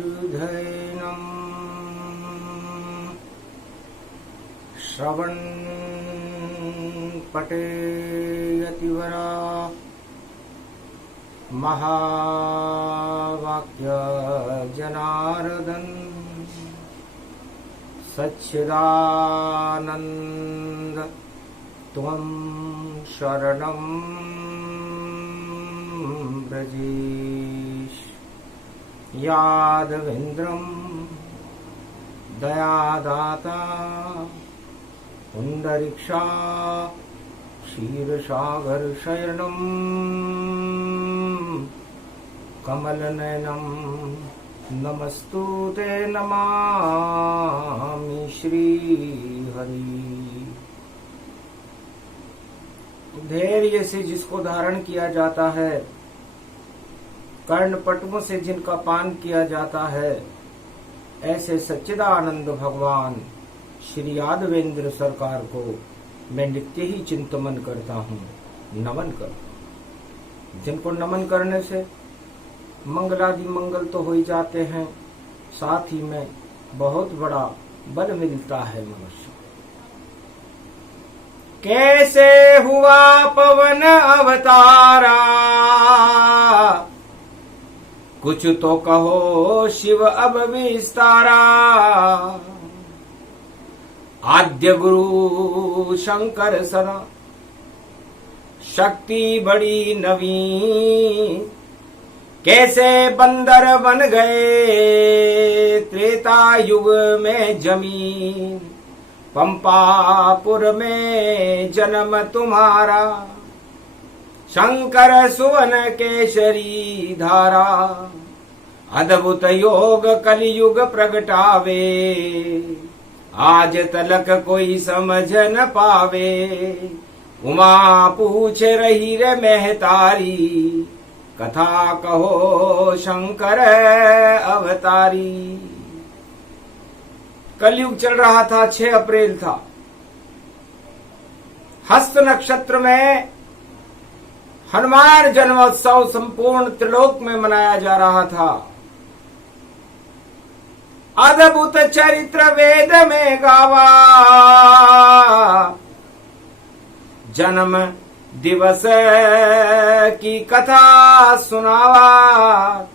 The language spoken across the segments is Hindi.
धीर्धैनं श्रवन् पठेयतिवरा महावाक्य जनार्दन सच्चिदानंद त्वं शरणं ब्रजेश यादवेन्द्रं दयादाता पुंडरीक्षा क्षीरसागर शयनं कमलनयनं नमस्तुते नमामि श्रीहरि। धैर्य से जिसको धारण किया जाता है, कर्णपटुओं से जिनका पान किया जाता है, ऐसे सच्चिदानंद भगवान श्री यादवेंद्र सरकार को मैं नित्य ही चिंतन करता हूँ, नमन करता हूँ। जिनको नमन करने से मंगलादि मंगल तो हो ही जाते हैं, साथ ही में बहुत बड़ा बल मिलता है मनुष्य। कैसे हुआ पवन अवतारा, कुछ तो कहो शिव अब विस्तारा। आद्य गुरु शंकर सदा, शक्ति बड़ी नवीन। कैसे बंदर बन गए त्रेता युग में जमीन। पंपापुर में जन्म तुम्हारा, शंकर सुवन केशरी धारा। अद्भुत योग कलयुग प्रगटावे, आज तलक कोई समझ न पावे। उमा पूछ रही रे महतारी, कथा कहो शंकर अवतारी। कलयुग चल रहा था, 6 अप्रैल था। हस्त नक्षत्र में हनुमान जन्मोत्सव संपूर्ण त्रिलोक में मनाया जा रहा था। अद्भुत चरित्र वेद में गावा, जन्म दिवस की कथा सुनावा।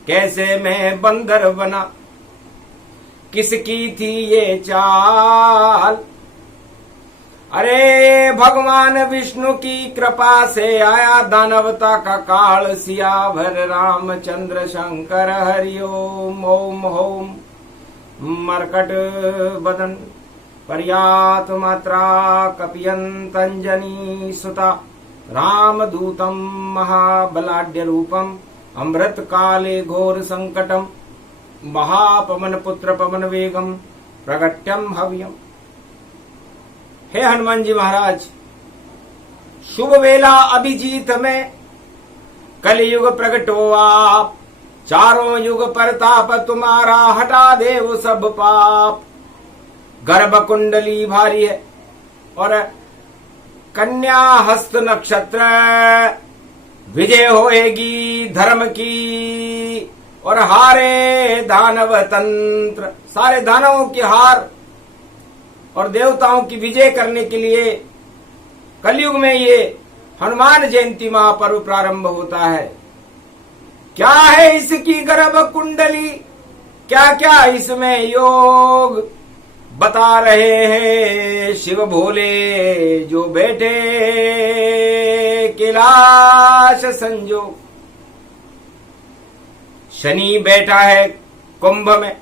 कैसे मैं बंदर बना, किसकी थी ये चाल। अरे भगवान विष्णु की कृपा से आया दानवता का काल। सियावर रामचंद्र शंकर हरि ओम। ओम ओम मरकट बदन पर्यात मात्रा कपियंत अंजनी सुता। रामदूतम महाबलाढ्य रूपम अमृत काले घोर संकटम। महापवन पुत्र पवन वेगम प्रगट्यम हव्यम। हे हनुमान जी महाराज, शुभ वेला अभिजीत में कलयुग प्रकट हो आप। चारों युग परताप तुम्हारा, हटा दे वो सब पाप। गर्भ कुंडली भारी है और कन्या हस्त नक्षत्र। विजय होएगी धर्म की और हारे दानव तंत्र, सारे दानवों की हार और देवताओं की विजय करने के लिए कलयुग में ये हनुमान जयंती महापर्व प्रारंभ होता है। क्या है इसकी गर्भ कुंडली, क्या क्या इसमें योग बता रहे हैं शिव भोले जो बैठे कैलाश संजोग। शनि बैठा है कुंभ में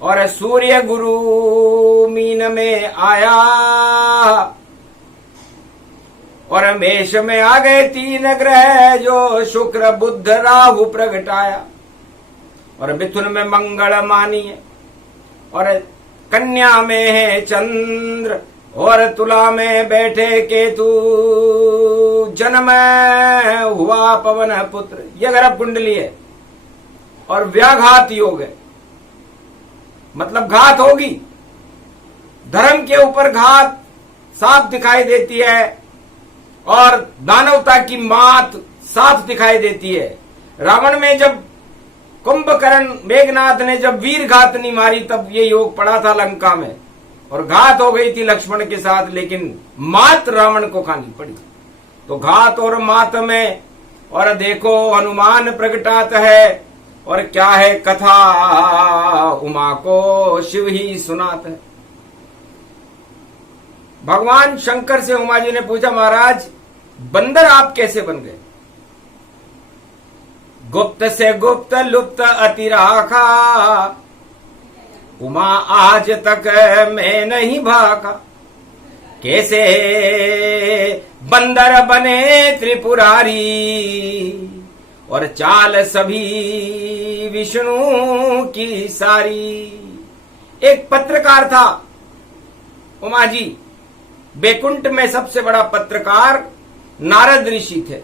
और सूर्य गुरु मीन में आया और मेष में आ गए 3 ग्रह जो शुक्र बुध राहु प्रगटाया और मिथुन में मंगल मानिए और कन्या में है चंद्र और तुला में बैठे केतु। जन्म हुआ पवन पुत्र, यह गर्भ कुंडली है और व्याघात योग है, मतलब घात होगी। धर्म के ऊपर घात साफ दिखाई देती है और दानवता की मात साफ दिखाई देती है। रावण में जब कुंभकर्ण मेघनाथ ने जब वीर घात नहीं मारी तब ये योग पड़ा था लंका में और घात हो गई थी लक्ष्मण के साथ, लेकिन मात रावण को खानी पड़ी। तो घात और मात में और देखो हनुमान प्रगटात है और क्या है कथा उमा को शिव ही सुनात है। भगवान शंकर से उमा जी ने पूछा, महाराज बंदर आप कैसे बन गए? गुप्त से गुप्त लुप्त अति राखा, उमा आज तक मैं नहीं भाका। कैसे बंदर बने त्रिपुरारी और चाल सभी विष्णु की सारी। एक पत्रकार था उमा जी, बैकुंठ में सबसे बड़ा पत्रकार नारद ऋषि थे।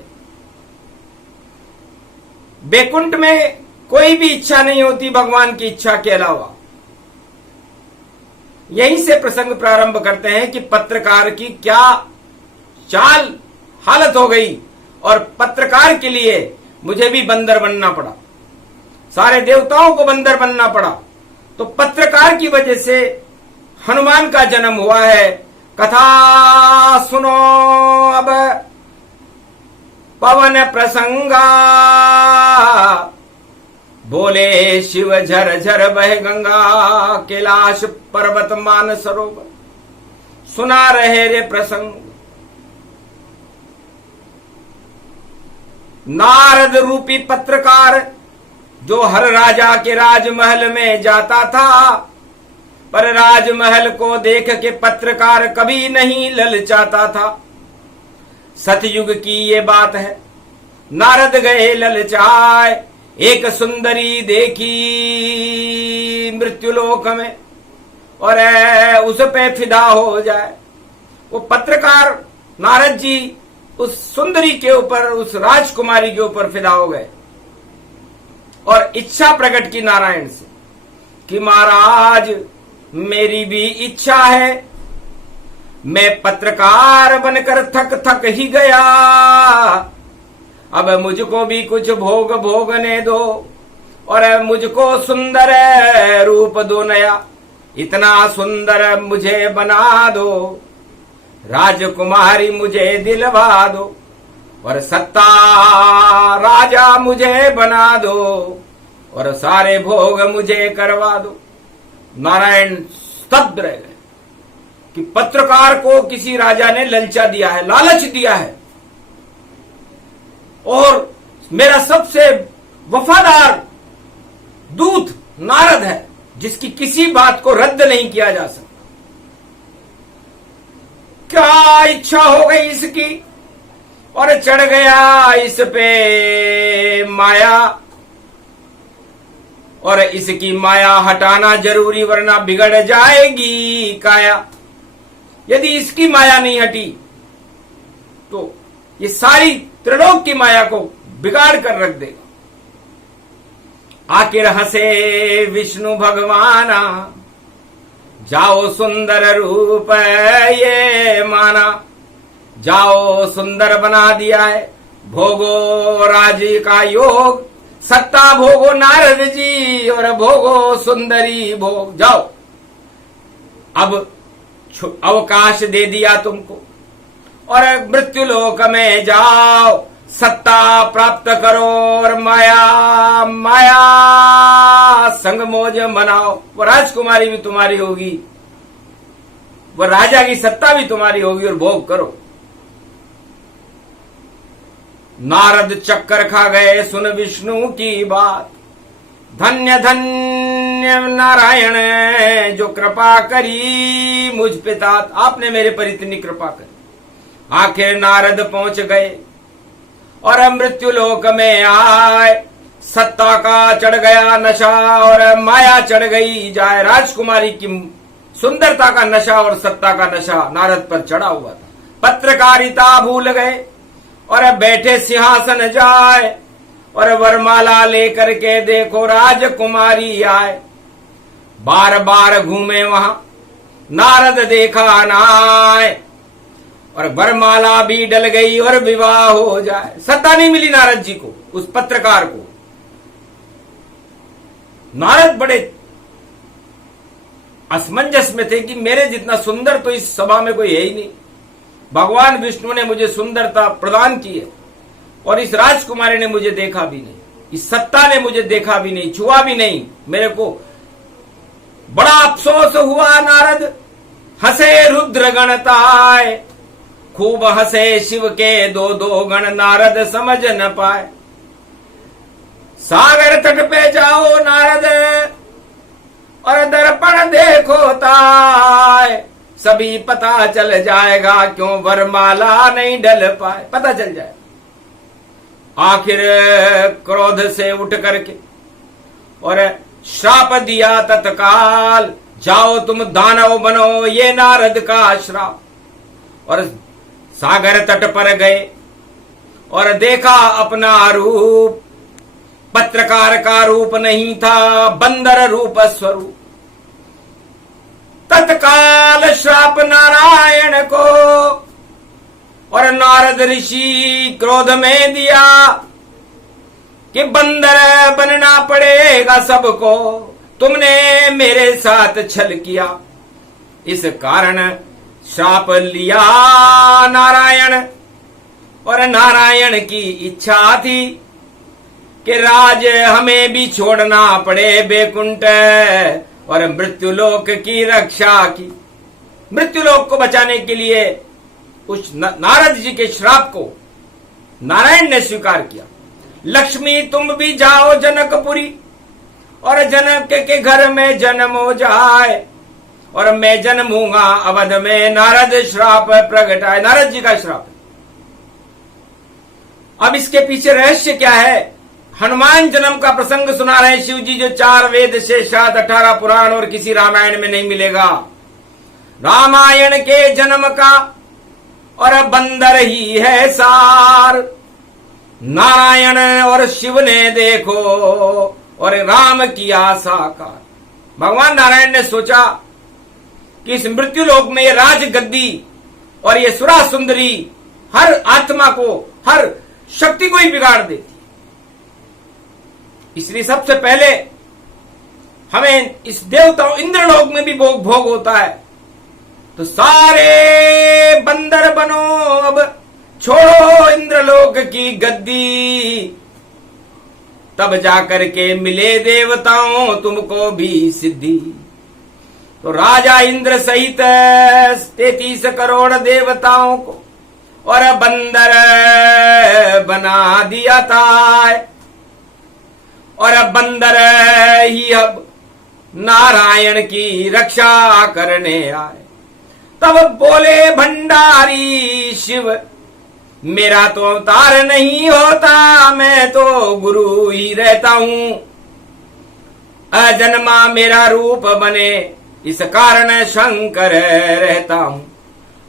बैकुंठ में कोई भी इच्छा नहीं होती भगवान की इच्छा के अलावा। यहीं से प्रसंग प्रारंभ करते हैं कि पत्रकार की क्या चाल हालत हो गई और पत्रकार के लिए मुझे भी बंदर बनना पड़ा, सारे देवताओं को बंदर बनना पड़ा। तो पत्रकार की वजह से हनुमान का जन्म हुआ है। कथा सुनो अब पवन प्रसंगा, बोले शिव झर झर बह गंगा, कैलाश पर्वत मान सरोवर, सुना रहे रे प्रसंग। नारद रूपी पत्रकार जो हर राजा के राजमहल में जाता था, पर राजमहल को देख के पत्रकार कभी नहीं ललचाता था। सतयुग की ये बात है। नारद गए ललचाए, एक सुंदरी देखी मृत्युलोक में और उस पे फिदा हो जाए। वो पत्रकार नारद जी उस सुंदरी के ऊपर, उस राजकुमारी के ऊपर फिदा हो गए और इच्छा प्रकट की नारायण से कि महाराज मेरी भी इच्छा है, मैं पत्रकार बनकर थक थक ही गया, अब मुझको भी कुछ भोग भोगने दो और मुझको सुंदर रूप दो नया, इतना सुंदर मुझे बना दो, राजकुमारी मुझे दिलवा दो और सत्ता राजा मुझे बना दो और सारे भोग मुझे करवा दो। नारायण स्तब्ध रह गए कि पत्रकार को किसी राजा ने ललचा दिया है, लालच दिया है और मेरा सबसे वफादार दूत नारद है जिसकी किसी बात को रद्द नहीं किया जा सकता। क्या इच्छा हो गई इसकी और चढ़ गया इस पे माया और इसकी माया हटाना जरूरी वरना बिगड़ जाएगी काया। यदि इसकी माया नहीं हटी तो ये सारी त्रिलोक की माया को बिगाड़ कर रख देगा। आखिर हंसे विष्णु भगवाना, जाओ सुंदर रूप ये माना, जाओ सुंदर बना दिया है, भोगो राज्य का योग, सत्ता भोगो नारद जी और भोगो सुंदरी भोग। जाओ, अब अवकाश दे दिया तुमको और मृत्यु लोक में जाओ, सत्ता प्राप्त करो और माया माया संग मौज मनाओ। वो राजकुमारी भी तुम्हारी होगी, वो राजा की सत्ता भी तुम्हारी होगी और भोग करो। नारद चक्कर खा गए सुन विष्णु की बात। धन्य धन्य नारायण जो कृपा करी मुझ पे तात। आपने मेरे पर इतनी कृपा करी। आखिर नारद पहुंच गए और मृत्यु लोक में आए। सत्ता का चढ़ गया नशा और माया चढ़ गई जाए। राजकुमारी की सुंदरता का नशा और सत्ता का नशा नारद पर चढ़ा हुआ था। पत्रकारिता भूल गए और बैठे सिंहासन जाए और वरमाला लेकर के देखो राजकुमारी आए। बार बार घूमे वहां, नारद देखा ना आए और वरमाला भी डल गई और विवाह हो जाए। सत्ता नहीं मिली नारद जी को, उस पत्रकार को। नारद बड़े असमंजस में थे कि मेरे जितना सुंदर तो इस सभा में कोई है ही नहीं। भगवान विष्णु ने मुझे सुंदरता प्रदान की है और इस राजकुमारी ने मुझे देखा भी नहीं, इस सत्ता ने मुझे देखा भी नहीं, छुआ भी नहीं। मेरे को बड़ा अफसोस हुआ। नारद हंसे रुद्र गणताय, खूब हंसे शिव के दो दो गण, नारद समझ न पाए। सागर तट पे जाओ नारद और दर्पण देखो ताय, सभी पता चल जाएगा क्यों वरमाला नहीं डल पाए। पता चल जाए। आखिर क्रोध से उठ करके और श्राप दिया तत्काल, जाओ तुम दानव बनो, ये नारद का श्राप। और सागर तट पर गए और देखा अपना रूप। पत्रकार का रूप नहीं था, बंदर रूप स्वरूप। तत्काल श्राप नारायण को और नारद ऋषि क्रोध में दिया कि बंदर बनना पड़ेगा सबको, तुमने मेरे साथ छल किया। इस कारण श्राप लिया नारायण और नारायण की इच्छा थी कि राज हमें भी छोड़ना पड़े बैकुंठ और मृत्युलोक की रक्षा की। मृत्युलोक को बचाने के लिए उस नारद जी के श्राप को नारायण ने स्वीकार किया। लक्ष्मी तुम भी जाओ जनकपुरी और जनक के घर में जन्म हो जाए और मैं जन्मूंगा अवध में। नारद श्राप प्रगटाए, नारद जी का श्राप। अब इसके पीछे रहस्य क्या है? हनुमान जन्म का प्रसंग सुना रहे शिव जी, जो 4 वेद से 18 पुराण और किसी रामायण में नहीं मिलेगा। रामायण के जन्म का और बंदर ही है सार। नारायण और शिव ने देखो और राम किया साकार। भगवान नारायण ने सोचा कि इस मृत्युलोक में ये राज गद्दी और ये सुरा सुंदरी हर आत्मा को, हर शक्ति को ही बिगाड़ देती। इसलिए सबसे पहले हमें इस देवताओं इंद्रलोक में भी भोग होता है। तो सारे बंदर बनो, अब छोड़ो इंद्रलोक की गद्दी, तब जाकर के मिले देवताओं तुमको भी सिद्धि। तो राजा इंद्र सहित 33 करोड़ देवताओं को और बंदर बना दिया था और बंदर ही अब नारायण की रक्षा करने आए। तब बोले भंडारी शिव, मेरा तो अवतार नहीं होता, मैं तो गुरु ही रहता हूं। अजन्मा मेरा रूप बने, इस कारण शंकर रहता हूं।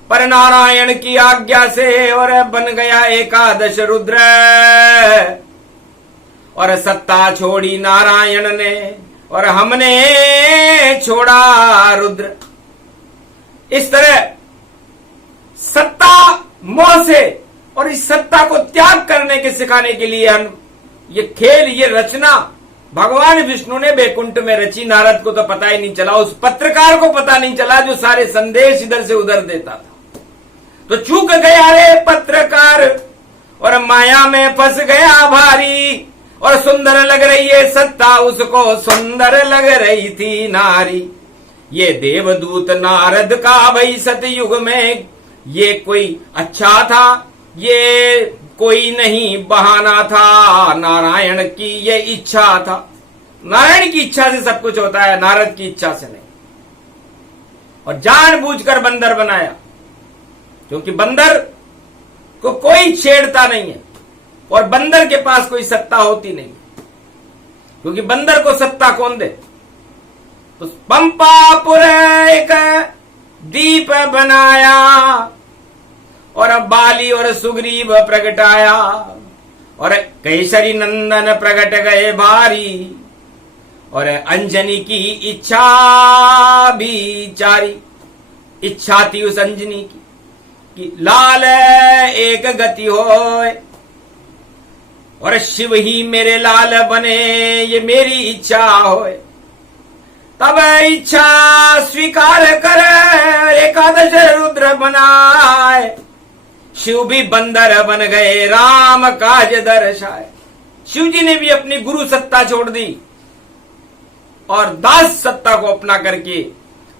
पर नारायण की आज्ञा से और बन गया 11 रुद्र और सत्ता छोड़ी नारायण ने और हमने छोड़ा रुद्र। इस तरह सत्ता मोह से और इस सत्ता को त्याग करने के सिखाने के लिए ये खेल, ये रचना भगवान विष्णु ने बैकुंठ में रची। नारद को तो पता ही नहीं चला, उस पत्रकार को पता नहीं चला जो सारे संदेश इधर से उधर देता था। तो चूक गया रे पत्रकार और माया में फंस गया भारी, और सुंदर लग रही है सत्ता उसको, सुंदर लग रही थी नारी। ये देवदूत नारद का भाई सतयुग में ये कोई अच्छा था, ये कोई नहीं बहाना था, नारायण की ये इच्छा था। नारायण की इच्छा से सब कुछ होता है, नारद की इच्छा से नहीं। और जानबूझकर बंदर बनाया, क्योंकि बंदर को कोई छेड़ता नहीं है और बंदर के पास कोई सत्ता होती नहीं, क्योंकि बंदर को सत्ता कौन दे। तो पंपापुर एक दीप बनाया और अब बाली और सुग्रीव प्रगटाया, और केसरी नंदन प्रगट गए भारी, और अंजनी की इच्छा भी चारी। इच्छा थी उस अंजनी की कि लाल एक गति होए, और शिव ही मेरे लाल बने, ये मेरी इच्छा होए। तब इच्छा स्वीकार कर एकादश रुद्र बनाए, शिव भी बंदर बन गए राम काज दर्शाए। शिव जी ने भी अपनी गुरु सत्ता छोड़ दी और दास सत्ता को अपना करके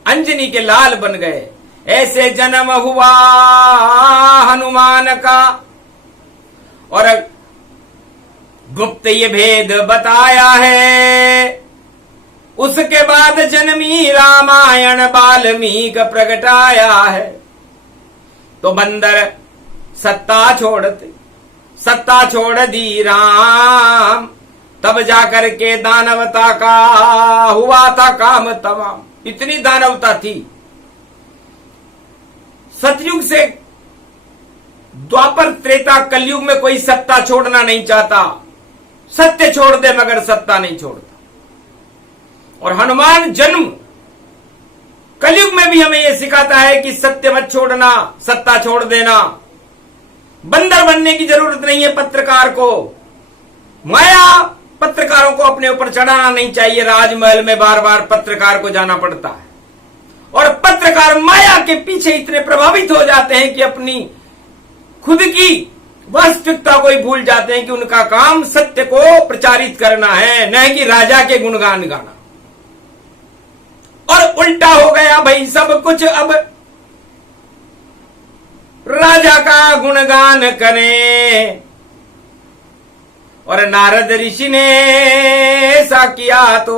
अंजनी के लाल बन गए। ऐसे जन्म हुआ हनुमान का, और गुप्त ये भेद बताया है। उसके बाद जन्मी रामायण वाल्मीकि प्रगटाया है। तो बंदर सत्ता छोड़ दी राम, तब जाकर के दानवता का हुआ था काम तमाम। इतनी दानवता थी। सतयुग से द्वापर त्रेता कलयुग में कोई सत्ता छोड़ना नहीं चाहता, सत्य छोड़ दे मगर सत्ता नहीं छोड़ता। और हनुमान जन्म कलयुग में भी हमें यह सिखाता है कि सत्य मत छोड़ना, सत्ता छोड़ देना। बंदर बनने की जरूरत नहीं है पत्रकार को। माया पत्रकारों को अपने ऊपर चढ़ाना नहीं चाहिए। राजमहल में बार बार पत्रकार को जाना पड़ता है, और पत्रकार माया के पीछे इतने प्रभावित हो जाते हैं कि अपनी खुद की वास्तविकता को ही भूल जाते हैं कि उनका काम सत्य को प्रचारित करना है, न कि राजा के गुणगान गाना। और उल्टा हो गया भाई सब कुछ, अब राजा का गुणगान करें। और नारद ऋषि ने ऐसा किया तो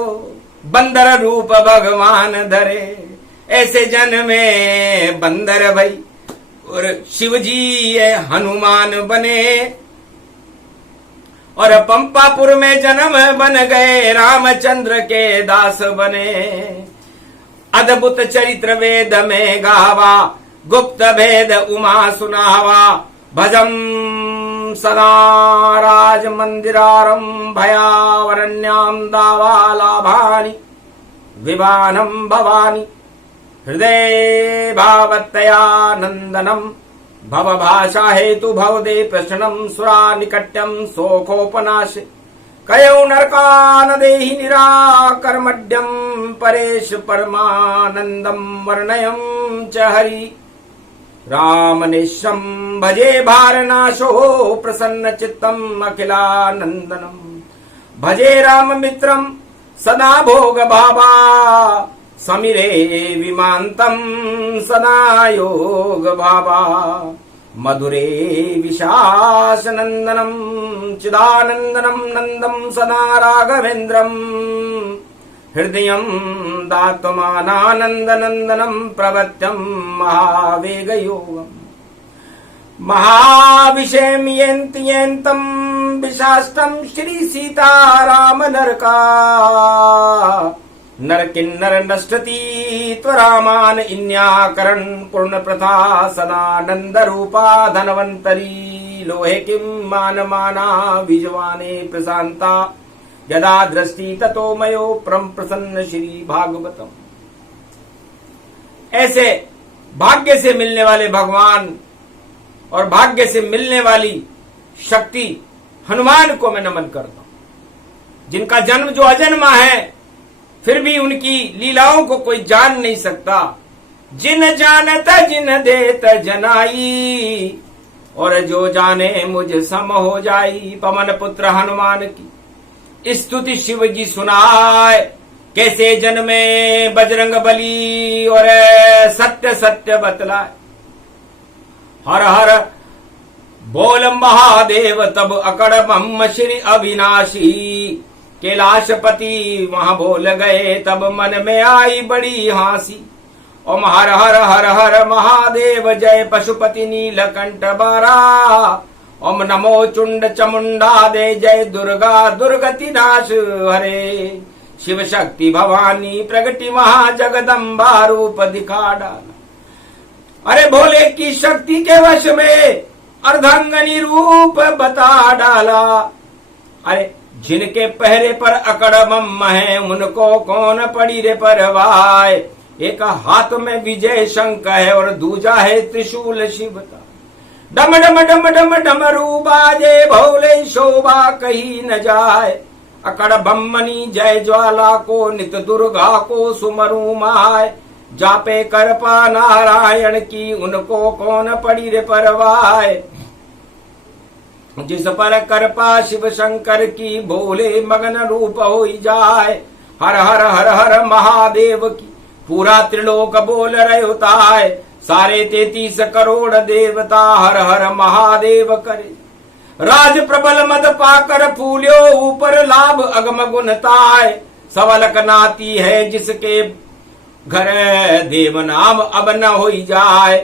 बंदर रूप भगवान धरे। ऐसे जन में बंदर भाई और शिव जी हनुमान बने, और पंपापुर में जन्म बन गए रामचंद्र के दास बने। अद्भुत चरित्र वेद में गावा, गुप्त भेद उमा सुनावा। भजम सदा राज मंदिरारम भयावरण्याम दावालाभानि विवानम भवानी। हृदय भावतया नंदनम भव भाषा हेतु भवदे प्रश्नम सुरा निकट्यम शोकोपनाश। कयो नरकान देहि निराकर्मड्यम परेश परमानंदम वर्णयम च हरि। रामनिशम भजे भारनाशो प्रसन्न चित्तम अखिलानंदनम। भजे राम मित्रम सदा भोग भावा। समिरे विमांतम सदा योग भावा। मधुरे विशास नंदनम चिदानंदनम नंदम सदा राघवेंद्रम। हृदयं दात्मानानंद नंदनम प्रवत्यम महावेग योगम। महाविषेम्येन्त्येन्तं विशाष्टम श्री सीताराम नरका। नर किन्नर नष्टति त्वरामान इन्याकरण पूर्ण प्रथा सदानंद रूपा धनवंतरी। लोहे किम मान माना विजवाने प्रशांता। यदा दृष्टि ततो मयो परम प्रसन्न श्री भागवतम। ऐसे भाग्य से मिलने वाले भगवान और भाग्य से मिलने वाली शक्ति हनुमान को मैं नमन करता हूं। जिनका जन्म जो अजन्मा है, फिर भी उनकी लीलाओं को कोई जान नहीं सकता। जिन जानत जिन देत जनाई, और जो जाने मुझ सम हो जाई। पवन पुत्र हनुमान की स्तुति शिव जी सुनाए, कैसे जन्मे बजरंग बली और सत्य सत्य बतलाए। हर हर बोल महादेव तब अकड़ ब्रह्म श्री अविनाशी, कैलाशपति वहां बोल गए तब मन में आई बड़ी हासी। ओम हर हर हर हर महादेव जय पशुपति नीलकंठ बारा। ओम नमो चुंड चमुंडा दे जय दुर्गा दुर्गति नाश हरे। शिव शक्ति भवानी प्रगति महा जगदम्बा रूप दिखा डाला। अरे भोले की शक्ति के वश में अर्धांगनी रूप बता डाला। अरे जिनके पहरे पर अकड़ ब्रह्म है, उनको कौन पड़ी रे परवाह। एक हाथ में विजय शंख है और दूजा है त्रिशूल शिव का। डम डम डम डम डमरू बाजे, भोले शोभा कहीं न जाए। अकड़ ब्रह्मनी जय ज्वाला को, नित दुर्गा को सुमरू माय। जापे करपा नारायण की, उनको कौन पड़ी रे परवाह। जिस पर कृपा शिव शंकर की, भोले मगन रूप हो जाए। हर हर हर हर महादेव की पूरा त्रिलोक बोल रहे होता है। सारे 33 करोड़ देवता हर हर महादेव करे। राज प्रबल मद पाकर फूल्यो, ऊपर लाभ अगम गुणताय। सवलक नाती है जिसके घर, देव नाम अब न हो जाए।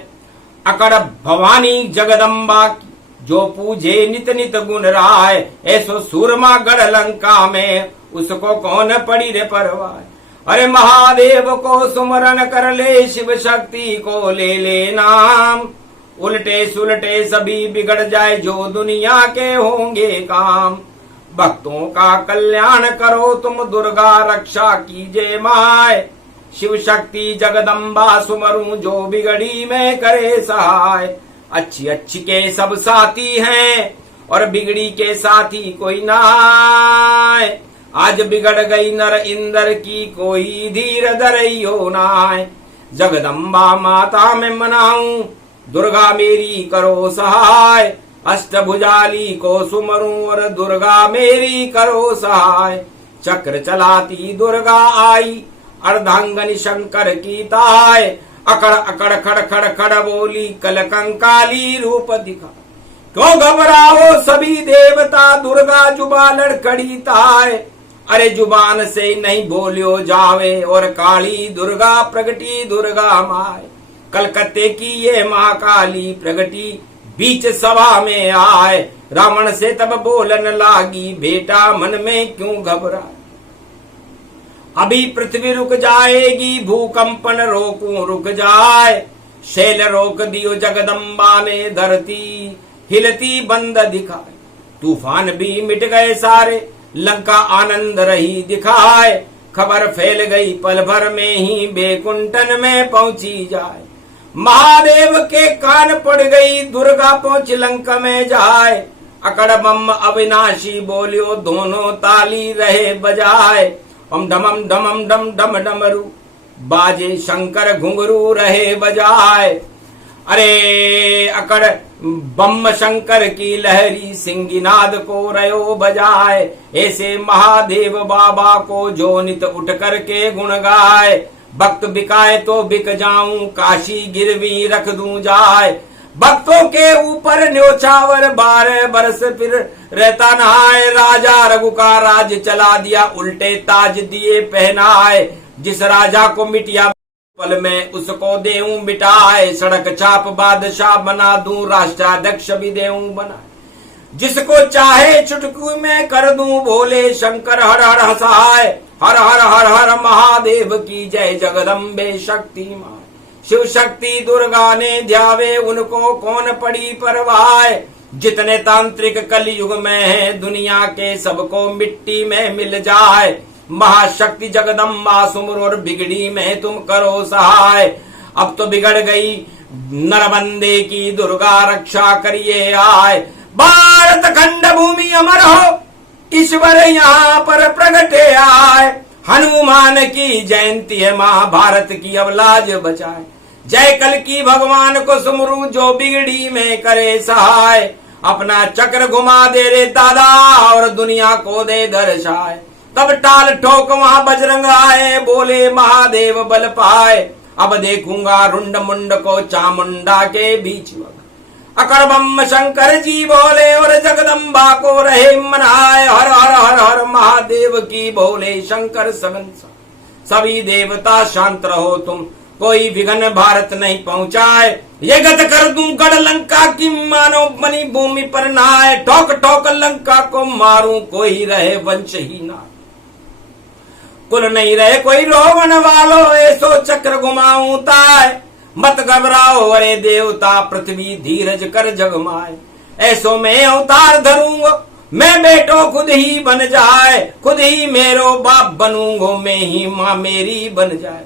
अकड़ भवानी जगदम्बा की, जो पूजे नित नित गुण राय। ऐसो सूरमा गढ़ लंका में, उसको कौन पड़ी रे परवाह। अरे महादेव को सुमरन कर ले, शिव शक्ति को ले ले नाम। उल्टे सुलटे सभी बिगड़ जाए, जो दुनिया के होंगे काम। भक्तों का कल्याण करो तुम, दुर्गा रक्षा कीजिए माय। शिव शक्ति जगदम्बा सुमरूं, जो बिगड़ी में करे सहाय। अच्छी अच्छी के सब साथी हैं, और बिगड़ी के साथी कोई नाय। आज बिगड़ गई नर इंदर की, कोई धीर धरइयो नाय। जगदम्बा माता में मनाऊं, दुर्गा मेरी करो सहाय। अष्टभुजाली को सुमरूं, और दुर्गा मेरी करो सहाय। चक्र चलाती दुर्गा आई, अर्धांगनी शंकर की ताय। अकड़ अकड़ खड़ खड़ खड़ बोली, कल कंकाली रूप दिखा। क्यों घबराओ सभी देवता, दुर्गा जुबा लड़खड़ी ताय। अरे जुबान से नहीं बोलियो जावे, और काली दुर्गा प्रगटी दुर्गा माय। कलकत्ते की ये महाकाली प्रगटी, बीच सभा में आए। रावण से तब बोलन लागी, बेटा मन में क्यों घबराए। अभी पृथ्वी रुक जाएगी, भूकंपन रोकूं रुक जाए। शैल रोक दियो जगदम्बा ने, धरती हिलती बंद दिखाए। तूफान भी मिट गए सारे, लंका आनंद रही दिखाए। खबर फैल गई पल भर में ही, बेकुंठन में पहुंची जाए। महादेव के कान पड़ गई, दुर्गा पहुंच लंका में जाए। अकड़ ब्रह्म अविनाशी बोलियो, दोनों ताली रहे बजाए। हम डमम डमम डम डम डमरू, बाजे शंकर घुंघरू रहे बजाए। अरे अकड़ बम शंकर की लहरी, सिंगिनाद को रयो बजाए। ऐसे महादेव बाबा को जो नित उठ करके गुण गाए। भक्त बिकाए तो बिक जाऊं, काशी गिरवी रख दूं जाए। भक्तों के ऊपर न्योछावर, 12 बरस फिर रहता नहाए। राजा रघु का राज चला दिया, उल्टे ताज दिए पहनाए। जिस राजा को मिटिया पल में, उसको देऊं मिटाए। सड़क चाप बादशाह बना दूं, राष्ट्राध्यक्ष भी देऊं बनाए। जिसको चाहे चुटकी में कर दूं, भोले शंकर हर हर हंसाए। हर हर हर हर महादेव की जय, जगदम्बे शक्ति माय। शिव शक्ति दुर्गा ने ध्यावे, उनको कौन पड़ी परवाह। जितने तांत्रिक कलयुग में है, दुनिया के सबको मिट्टी में मिल जाए। महाशक्ति जगदम्बा सुमरो, और बिगड़ी में तुम करो सहाय। अब तो बिगड़ गई नरबंदे की, दुर्गा रक्षा करिए आए। भारत खंड भूमि अमर हो, ईश्वर यहाँ पर प्रगटे आए, हनुमान की जयंती है, महाभारत की अवलाज बचाए। जय कल की भगवान को सुमरू, जो बिगड़ी में करे सहाय। अपना चक्र घुमा दे रे दादा, और दुनिया को दे दर्शाए। तब टाल ठोक वहां बजरंग आए, बोले महादेव बल पाए। अब देखूंगा रुंड मुंड को चामुंडा के बीच। अकड़बम शंकर जी बोले, और जगदम्बा को रहे मनाए। हर हर हर हर महादेव की बोले शंकर सगन सभी देवता शांत रहो तुम, कोई विघ्न भारत नहीं पहुंचाए। ये गत कर दूं गढ़ लंका की, मानो बनी भूमि पर नहाए। ठोक ठोक लंका को मारूं, कोई रहे वंश ही ना, कुल नहीं रहे कोई रोवन वालो। ऐसो चक्र घुमाऊं ताय, मत घबराओ अरे देवता, पृथ्वी धीरज कर जगमाए। ऐसो मैं अवतार धरूंगा, मैं बेटो खुद ही बन जाए। खुद ही मेरो बाप बनूंगो, मैं ही माँ मेरी बन जाए।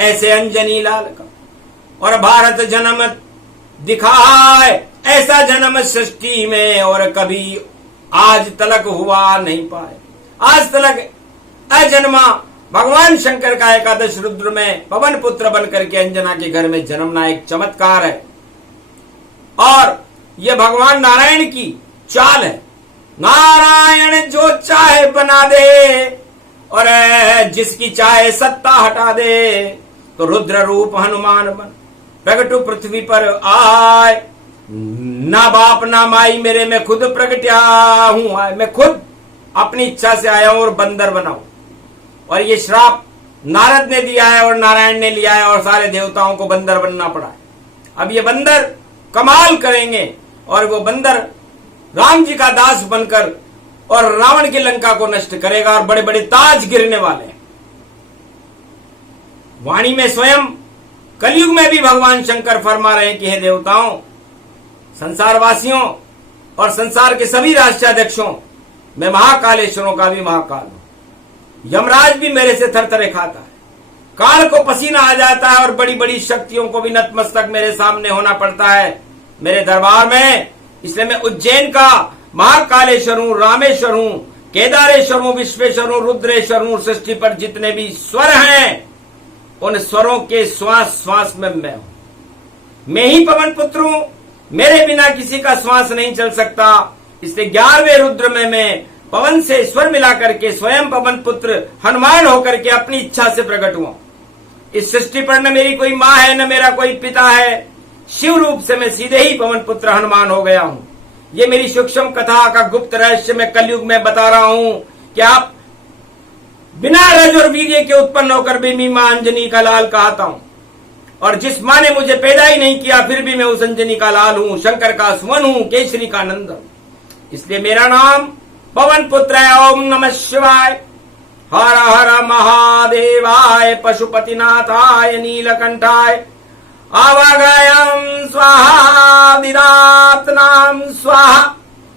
ऐसे अंजनी लाल का और भारत जन्म दिखाए, ऐसा जन्म सृष्टि में और कभी आज तलक हुआ नहीं पाए। आज तलक अजन्मा भगवान शंकर का एकादश रुद्र में पवन पुत्र बनकर के अंजना के घर में जन्मना एक चमत्कार है, और यह भगवान नारायण की चाल है। नारायण जो चाहे बना दे, और जिसकी चाहे सत्ता हटा दे। तो रुद्र रूप हनुमान बन प्रगटु पृथ्वी पर आए। ना बाप ना माई मेरे, मैं खुद प्रगट्या हूं। मैं खुद अपनी इच्छा से आया हूं और बंदर बनाऊं। और ये श्राप नारद ने दिया है और नारायण ने लिया है, और सारे देवताओं को बंदर बनना पड़ा है। अब ये बंदर कमाल करेंगे, और वो बंदर राम जी का दास बनकर और रावण की लंका को नष्ट करेगा, और बड़े बड़े ताज गिरने वाले हैं। वाणी में स्वयं कलयुग में भी भगवान शंकर फरमा रहे हैं कि हे देवताओं, संसारवासियों और संसार के सभी राष्ट्राध्यक्षों, मैं महाकालेश्वरों का भी महाकाल हूं। यमराज भी मेरे से थरथरे खाता है, काल को पसीना आ जाता है, और बड़ी बड़ी शक्तियों को भी नतमस्तक मेरे सामने होना पड़ता है मेरे दरबार में। इसलिए मैं उज्जैन का महाकालेश्वर हूं, रामेश्वर हूं, केदारेश्वर हूं, विश्वेश्वर हूं, रुद्रेश्वर हूं। सृष्टि पर जितने भी स्वर हैं, उन स्वरों के श्वास श्वास में मैं हूं। मैं ही पवन पुत्र हूं, मेरे बिना किसी का श्वास नहीं चल सकता। इसलिए 11वें रुद्र में मैं पवन से स्वर मिला करके स्वयं पवन पुत्र हनुमान होकर के अपनी इच्छा से प्रकट हुआ। इस सृष्टि पर न मेरी कोई माँ है, न मेरा कोई पिता है। शिव रूप से मैं सीधे ही पवन पुत्र हनुमान हो गया हूं। ये मेरी सूक्ष्म कथा का गुप्त रहस्य मैं कलयुग में बता रहा हूं कि आप बिना रज और वीर्य के उत्पन्न होकर भी मैं मां अंजनी का लाल कहता हूं। और जिस मां ने मुझे पैदा ही नहीं किया, फिर भी मैं उस अंजनी का लाल हूं, शंकर का सुमन हूं, केसरी का नंदन। इसलिए मेरा नाम पवन पुत्र है। ओम नमः शिवाय। हर हर महादेवाय, पशुपतिनाथाय, नीलकंठाय, आवागायम स्वाहा, विरातनाम स्वाहा।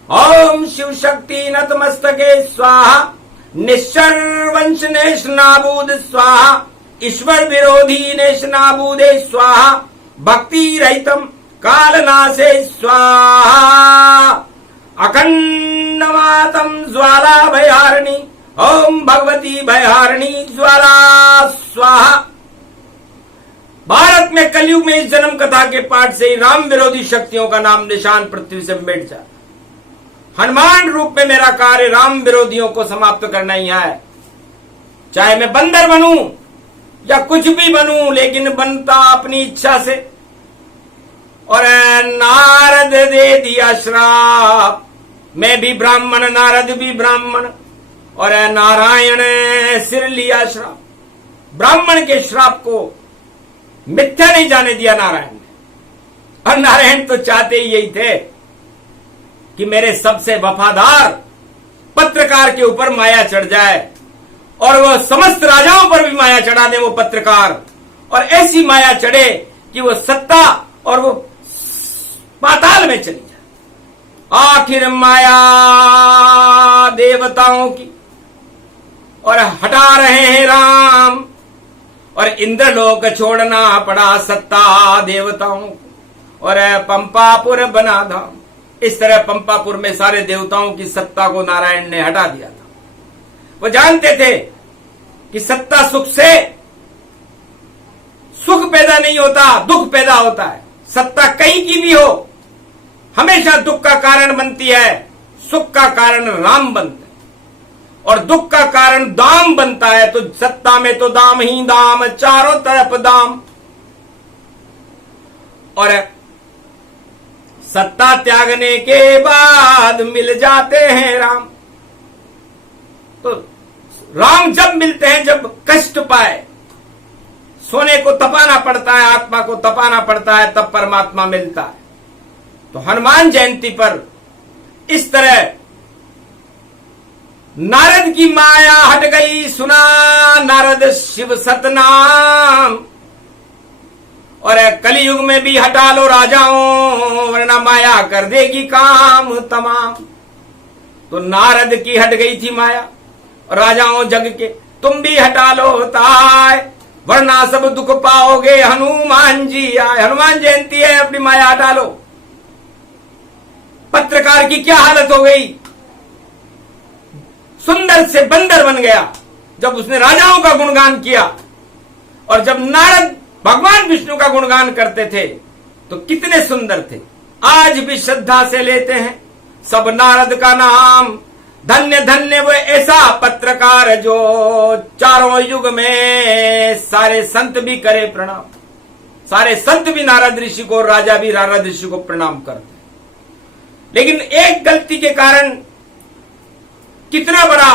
ओम शिव शक्ति नतमस्तके स्वाहा, निश्चर वंश नेशनाबूद स्वाहा, ईश्वर विरोधी नेशनाबूदे स्वाहा, भक्ति रहितम कालनाशे स्वाहा। अखंड मातम ज्वाला भयारिणी, ओम भगवती भयारिणी ज्वाला स्वाहा। भारत में कलयुग में इस जन्म कथा के पाठ से ही राम विरोधी शक्तियों का नाम निशान पृथ्वी से मिट जाए। हनुमान रूप में मेरा कार्य राम विरोधियों को समाप्त करना ही है। चाहे मैं बंदर बनूं या कुछ भी बनूं, लेकिन बनता अपनी इच्छा से। और नारद दे दिया श्राप, मैं भी ब्राह्मण, नारद भी ब्राह्मण, और नारायण सिर लिया श्राप। ब्राह्मण के श्राप को मिथ्या नहीं जाने दिया नारायण ने। और नारायण तो चाहते ही यही थे कि मेरे सबसे वफादार पत्रकार के ऊपर माया चढ़ जाए, और वो समस्त राजाओं पर भी माया चढ़ा दे वो पत्रकार, और ऐसी माया चढ़े कि वो सत्ता और वो पाताल में चली जाए। आखिर माया देवताओं की और हटा रहे हैं राम, और इंद्रलोक छोड़ना पड़ा सत्ता देवताओं को, और पंपापुर बना धाम। इस तरह पंपापुर में सारे देवताओं की सत्ता को नारायण ने हटा दिया था। वो जानते थे कि सत्ता सुख से सुख पैदा नहीं होता, दुख पैदा होता है। सत्ता कहीं की भी हो हमेशा दुख का कारण बनती है, सुख का कारण राम बनता है और दुख का कारण दाम बनता है। तो सत्ता में तो दाम ही दाम, चारों तरफ दाम। और सत्ता त्यागने के बाद मिल जाते हैं राम। तो राम जब मिलते हैं जब कष्ट पाए, सोने को तपाना पड़ता है, आत्मा को तपाना पड़ता है, तब परमात्मा मिलता है। तो हनुमान जयंती पर इस तरह नारद की माया हट गई, सुना नारद शिव सतनाम। और कलयुग में भी हटा लो राजाओं, वरना माया कर देगी काम तमाम। तो नारद की हट गई थी माया और राजाओं जग के तुम भी हटा लो ताय, वरना सब दुख पाओगे हनुमान जी आए। हनुमान जयंती है, अपनी माया हटा लो। पत्रकार की क्या हालत हो गई, सुंदर से बंदर बन गया जब उसने राजाओं का गुणगान किया। और जब नारद भगवान विष्णु का गुणगान करते थे तो कितने सुंदर थे। आज भी श्रद्धा से लेते हैं सब नारद का नाम। धन्य धन्य वो ऐसा पत्रकार जो चारों युग में सारे संत भी करे प्रणाम। सारे संत भी नारद ऋषि को, राजा भी नारद ऋषि को प्रणाम करते। लेकिन एक गलती के कारण कितना बड़ा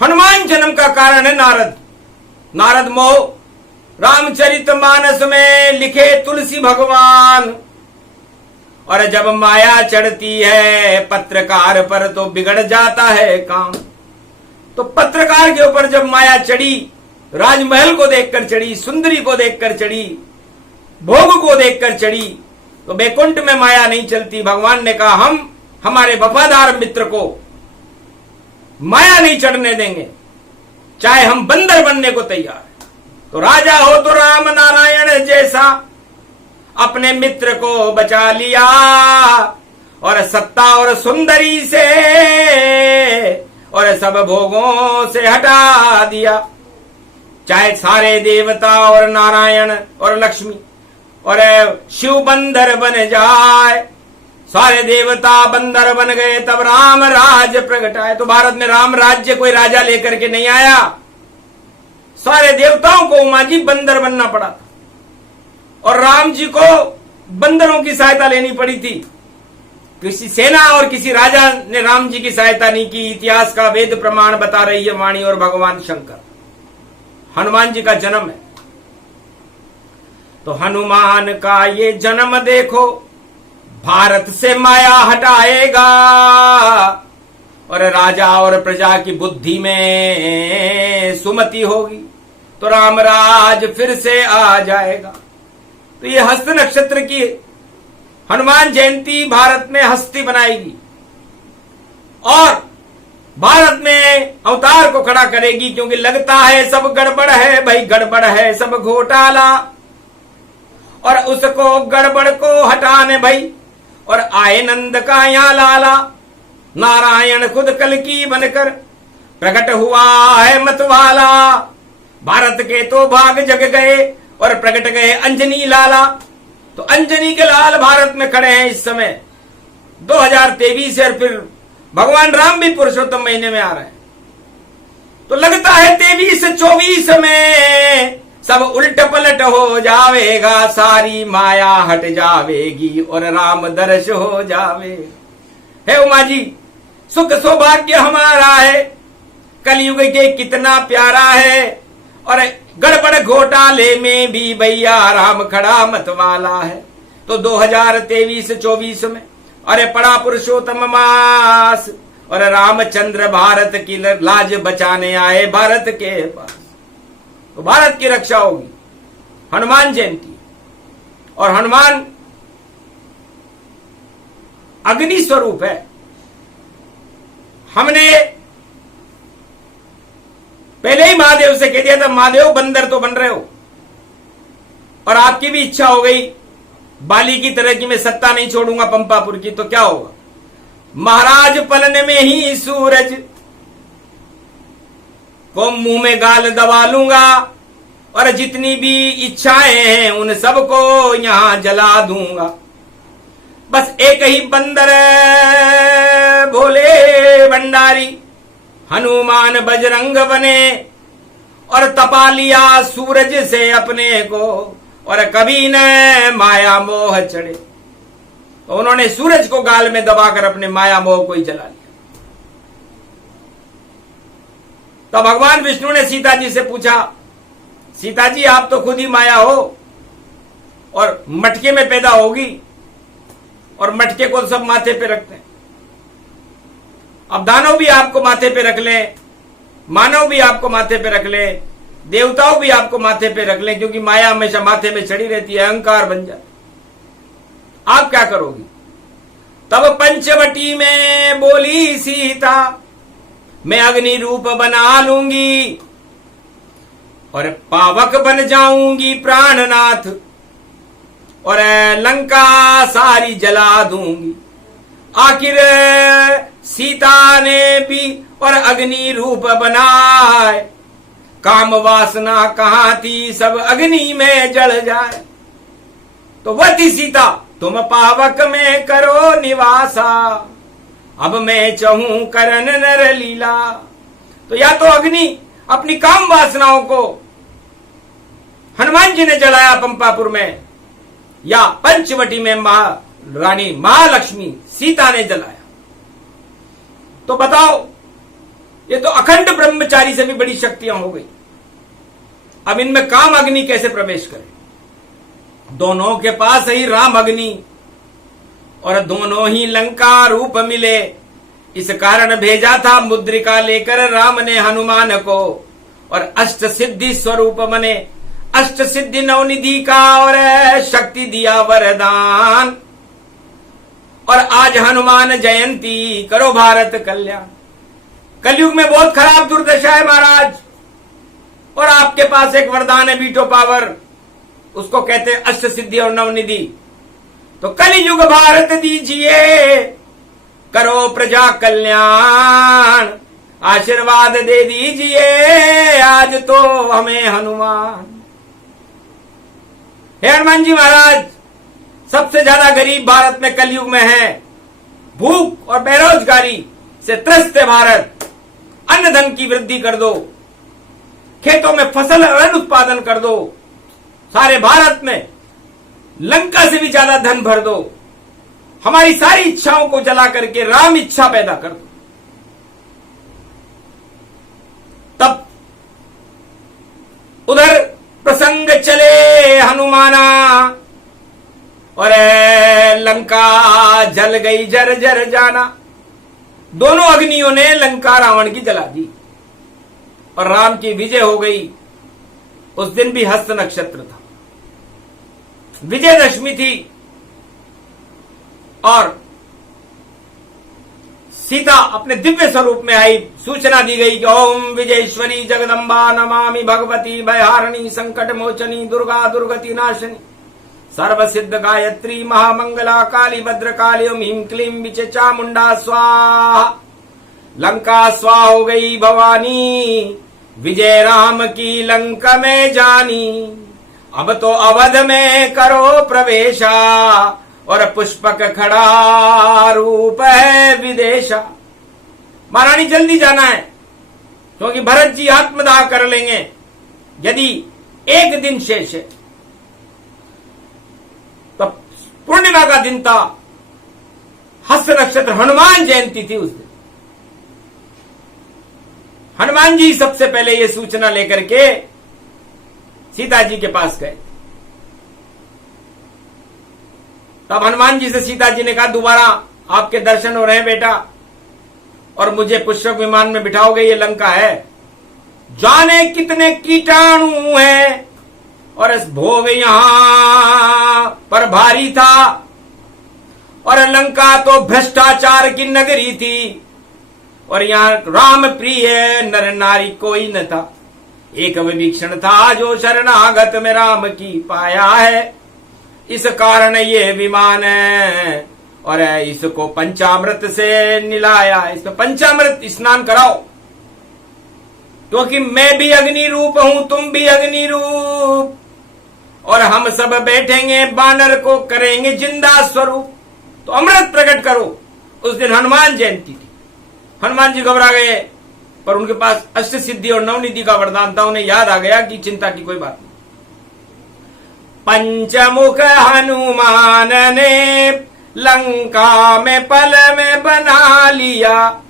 हनुमान जन्म का कारण है नारद। नारद मोह रामचरितमानस में लिखे तुलसी भगवान। और जब माया चढ़ती है पत्रकार पर तो बिगड़ जाता है काम। तो पत्रकार के ऊपर जब माया चढ़ी, राजमहल को देखकर चढ़ी, सुंदरी को देखकर चढ़ी, भोग को देखकर चढ़ी, तो बैकुंठ में माया नहीं चलती। भगवान ने कहा हम हमारे वफादार मित्र को माया नहीं चढ़ने देंगे, चाहे हम बंदर बनने को तैयार हैं। तो राजा हो तो राम नारायण जैसा अपने मित्र को बचा लिया और सत्ता और सुंदरी से और सब भोगों से हटा दिया। चाहे सारे देवता और नारायण और लक्ष्मी और शिव बंदर बन जाए, सारे देवता बंदर बन गए, तब राम राज्य प्रगटाए। तो भारत में राम राज्य कोई राजा लेकर के नहीं आया, सारे देवताओं को उमा जी बंदर बनना पड़ा था और राम जी को बंदरों की सहायता लेनी पड़ी थी। किसी सेना और किसी राजा ने राम जी की सहायता नहीं की। इतिहास का वेद प्रमाण बता रही है वाणी और भगवान शंकर। हनुमान जी का जन्म है तो हनुमान का ये जन्म देखो भारत से माया हटाएगा और राजा और प्रजा की बुद्धि में सुमति होगी तो रामराज फिर से आ जाएगा। तो ये हस्त नक्षत्र की हनुमान जयंती भारत में हस्ती बनाएगी और भारत में अवतार को खड़ा करेगी, क्योंकि लगता है सब गड़बड़ है भाई, गड़बड़ है सब घोटाला। और उसको गड़बड़ को हटाने भाई और आए नंद का यहाँ लाला, नारायण खुद कल्कि बनकर प्रकट हुआ है मतवाला। भारत के तो भाग जग गए और प्रकट गए अंजनी लाला। तो अंजनी के लाल भारत में खड़े हैं इस समय 2023 और फिर भगवान राम भी पुरुषोत्तम महीने में आ रहे हैं। तो लगता है 23-24 में सब उल्ट पलट हो जावेगा, सारी माया हट जावेगी और राम दर्श हो जावेगा। हे उमा जी, सुख सौभाग्य हमारा है, कलयुग के कितना प्यारा है और गड़बड़ घोटाले में भी भैया राम खड़ा मत वाला है। तो 2023-24 में अरे पड़ा पुरुषोत्तम मास और रामचंद्र भारत की लाज बचाने आए भारत के पास। तो भारत की रक्षा होगी। हनुमान जयंती और हनुमान अग्नि स्वरूप है। हमने पहले ही महादेव से कह दिया था महादेव बंदर तो बन रहे हो और आपकी भी इच्छा हो गई बाली की तरह की मैं सत्ता नहीं छोड़ूंगा पंपापुर की, तो क्या होगा? महाराज पलने में ही सूरज को मुंह में गाल दबा लूंगा और जितनी भी इच्छाएं हैं उन सबको यहां जला दूंगा। बस एक ही बंदर भोले भंडारी हनुमान बजरंग बने और तपा लिया सूरज से अपने को और कभी न माया मोह चढ़े। तो उन्होंने सूरज को गाल में दबाकर अपने माया मोह को ही जला लिया। तो भगवान विष्णु ने सीता जी से पूछा, सीता जी आप तो खुद ही माया हो और मटके में पैदा होगी और मटके को सब माथे पे रखते हैं। अब दानव भी आपको माथे पे रख ले, मानव भी आपको माथे पे रख ले, देवताओं भी आपको माथे पे रख ले, क्योंकि माया हमेशा माथे में चढ़ी रहती है, अहंकार बन जाता। आप क्या करोगी? तब पंचवटी में बोली सीता, मैं अग्नि रूप बना लूंगी और पावक बन जाऊंगी प्राणनाथ और लंका सारी जला दूंगी। आखिर सीता ने भी और अग्नि रूप बनाए, काम वासना कहां थी सब अग्नि में जल जाए। तो वह थी सीता, तुम पावक में करो निवासा, अब मैं चाहूं करन नर लीला। तो या तो अग्नि अपनी काम वासनाओं को हनुमान जी ने जलाया पंपापुर में, या पंचवटी में रानी महालक्ष्मी सीता ने जलाया। तो बताओ, ये तो अखंड ब्रह्मचारी से भी बड़ी शक्तियां हो गई। अब इनमें काम अग्नि कैसे प्रवेश करे? दोनों के पास ही राम अग्नि और दोनों ही लंका रूप मिले। इस कारण भेजा था मुद्रिका लेकर राम ने हनुमान को और अष्ट सिद्धि स्वरूप बने। अष्ट सिद्धि नवनिधि का और शक्ति दिया वरदान। और आज हनुमान जयंती करो भारत कल्याण। कलयुग में बहुत खराब दुर्दशा है महाराज, और आपके पास एक वरदान है वीटो पावर, उसको कहते हैं अष्ट सिद्धि और नवनिधि। तो कलयुग भारत दीजिए, करो प्रजा कल्याण, आशीर्वाद दे दीजिए आज तो हमें हनुमान। हे हनुमान जी महाराज, सबसे ज्यादा गरीब भारत में कलयुग में है। भूख और बेरोजगारी से त्रस्त है भारत। अन्न धन की वृद्धि कर दो, खेतों में फसल और अन्न उत्पादन कर दो, सारे भारत में लंका से भी ज्यादा धन भर दो, हमारी सारी इच्छाओं को जला करके राम इच्छा पैदा कर दो। तब उधर प्रसंग चले हनुमाना और लंका जल गई जर जर जाना। दोनों अग्नियों ने लंका रावण की जला दी और राम की विजय हो गई। उस दिन भी हस्त नक्षत्र था, विजयदशमी थी और सीता अपने दिव्य स्वरूप में आई। सूचना दी गई कि ओम विजयेश्वरी जगदम्बा नमामि भगवती भयहारिणी संकट मोचनी दुर्गा दुर्गति नाशनी सर्व सिद्ध गायत्री महामंगला काली भद्रकाली ओम ह्रीं क्लीं विचे चामुंडा स्वाहा। लंका स्वाहा हो गई भवानी, विजय राम की लंका में जानी। अब तो अवध में करो प्रवेशा और पुष्पक खड़ा रूप है विदेशा। महारानी जल्दी जाना है, क्योंकि भरत जी आत्मदाह कर लेंगे यदि एक दिन शेष है। तो पूर्णिमा का दिन था, हस्त नक्षत्र, हनुमान जयंती थी उस दिन। हनुमान जी सबसे पहले ये सूचना लेकर के सीता जी के पास गए। तब हनुमान जी से सीता जी ने कहा, दोबारा आपके दर्शन हो रहे हैं बेटा, और मुझे पुष्पक विमान में बिठाओगे, ये लंका है, जाने कितने कीटाणु हैं और इस भोग यहां पर भारी था। और लंका तो भ्रष्टाचार की नगरी थी और यहां राम प्रिय नर नारी कोई न था। एक विभीषण था जो शरणागत में राम की पाया है, इस कारण ये विमान और इसको पंचामृत से निलाया, इसमें पंचामृत स्नान कराओ, क्योंकि मैं भी अग्नि रूप हूं, तुम भी अग्नि रूप, और हम सब बैठेंगे, बानर को करेंगे जिंदा स्वरूप, तो अमृत प्रकट करो। उस दिन हनुमान जयंती थी। हनुमान जी घबरा गए, पर उनके पास अष्ट सिद्धि और नवनिधि का वरदान था। उन्हें याद आ गया कि चिंता की कोई बात नहीं। पंचमुख हनुमान ने लंका में पल में बना लिया,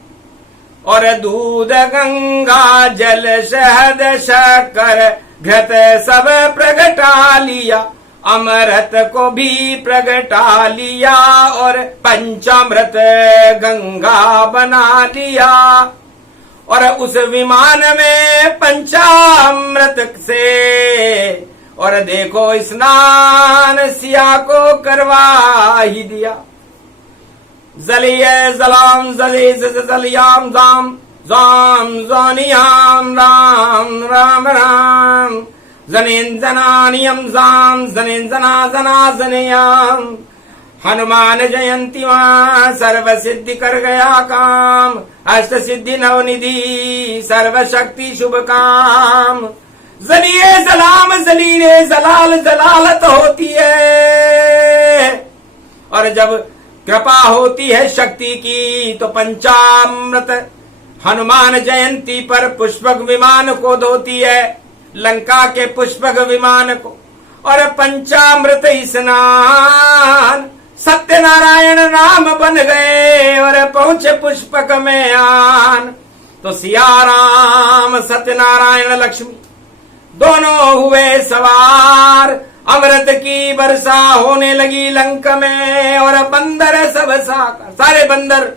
और दूध गंगा जल शहद शक्कर घृत सब प्रगटा लिया, अमृत को भी प्रगटा लिया, और पंचामृत गंगा बना लिया। और उस विमान में पंचामृत से और देखो स्नान सिया को करवा ही दिया। जलिय जलाम जले जलियाम जाम जाम जानियाम राम राम राम, जनेन जनानियम जाम जनेन जना जना जनेयाम, हनुमान जयंती मां सर्व सिद्धि कर गया काम, अष्ट सिद्धि नवनिधि सर्व शक्ति शुभ काम। जलिए जलाम जलीले जलाल जलालत होती है, और जब कृपा होती है शक्ति की तो पंचामृत हनुमान जयंती पर पुष्पक विमान को धोती है, लंका के पुष्पक विमान को। और पंचामृत स्नान सत्यनारायण नाम बन गए, और पहुंचे पुष्पक में आन, तो सिया राम सत्यनारायण लक्ष्मी दोनों हुए सवार। अमृत की वर्षा होने लगी लंका में, और बंदर सब सारे बंदर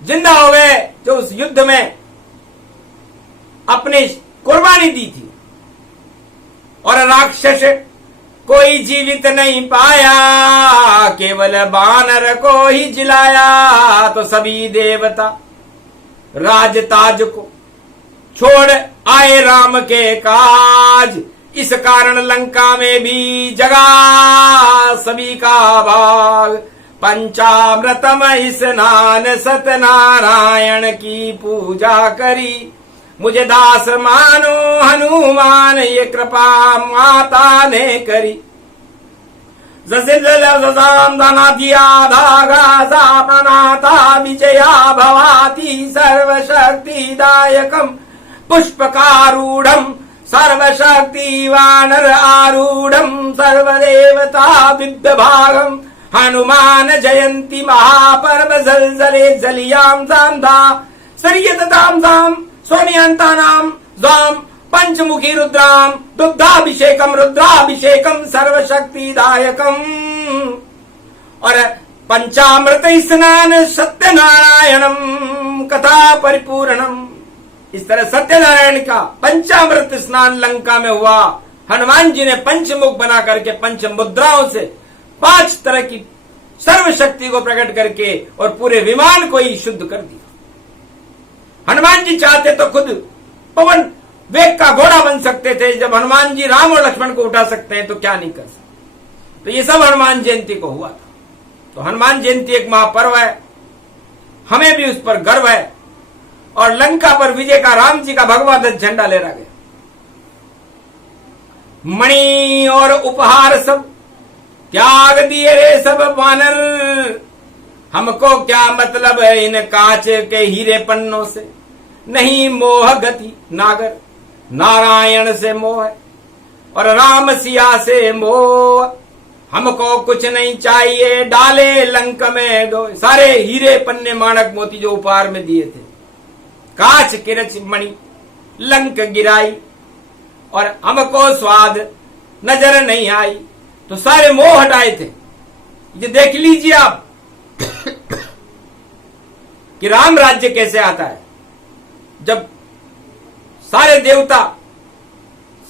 जिंदा हो गए, जो उस युद्ध में अपनी कुर्बानी दी थी। और राक्षस कोई जीवित नहीं पाया, केवल बानर को ही जिलाया। तो सभी देवता राजताज को छोड़ आए राम के काज, इस कारण लंका में भी जगा सभी का भाग। पंचामृतम स्नान सत्यनारायण की पूजा करी, मुझे दास मानो हनुमान ये कृपा माता ने करी। धागा विजया भवाती सर्वशक्तिदायकम पुष्पकारूढ़म सर्वशक्ति वानर आरूढ़म सर्वदेवता विभ्यभागम, हनुमान जयंती महापर्व जलजले जलियाम जाम धा सरियत दाम दाम सोनियंता नाम जाम पंचमुखी रुद्राम दुग्धाभिषेकम रुद्राभिषेकम सर्वशक्तिदायकम। और पंचामृत स्नान सत्यनारायणम कथा परिपूर्णम, इस तरह सत्यनारायण का पंचामृत स्नान लंका में हुआ। हनुमान जी ने पंचमुख बना करके पंच मुद्राओं से 5 तरह की सर्वशक्ति को प्रकट करके और पूरे विमान को ही शुद्ध कर दिया। हनुमान जी चाहते तो खुद पवन वेग का घोड़ा बन सकते थे। जब हनुमान जी राम और लक्ष्मण को उठा सकते हैं तो क्या नहीं कर सकते। तो ये सब हनुमान जयंती को हुआ था। तो हनुमान जयंती एक महापर्व है, हमें भी उस पर गर्व है। और लंका पर विजय का राम जी का भगवा ध्वज झंडा लहरा गया। मणि और उपहार सब त्याग दिए रे सब वानर, हमको क्या मतलब है इन कांच के हीरे पन्नों से। नहीं मोह गति नागर, नारायण से मोह है और राम सिया से मोह। हमको कुछ नहीं चाहिए, डाले लंक में दो। सारे हीरे पन्ने माणक मोती जो उपहार में दिए थे, कांच किरच मणि लंक गिराई, और हमको स्वाद नजर नहीं आई। तो सारे मोह हटाए थे। ये देख लीजिए आप कि राम राज्य कैसे आता है। जब सारे देवता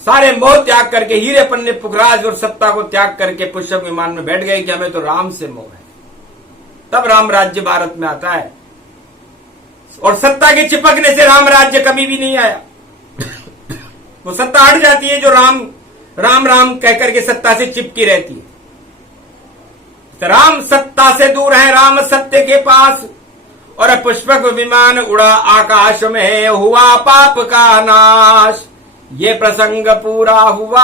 सारे मोह त्याग करके हीरे पन्ने पुखराज और सत्ता को त्याग करके पुष्पक विमान में बैठ गए कि हमें तो राम से मोह है, तब राम राज्य भारत में आता है। और सत्ता के चिपकने से राम राज्य कभी भी नहीं आया। वो सत्ता हट जाती है जो राम राम राम कहकर के सत्ता से चिपकी रहती है। राम सत्ता से दूर है, राम सत्य के पास, और पुष्पक विमान उड़ा आकाश में, हुआ पाप का नाश। ये प्रसंग पूरा हुआ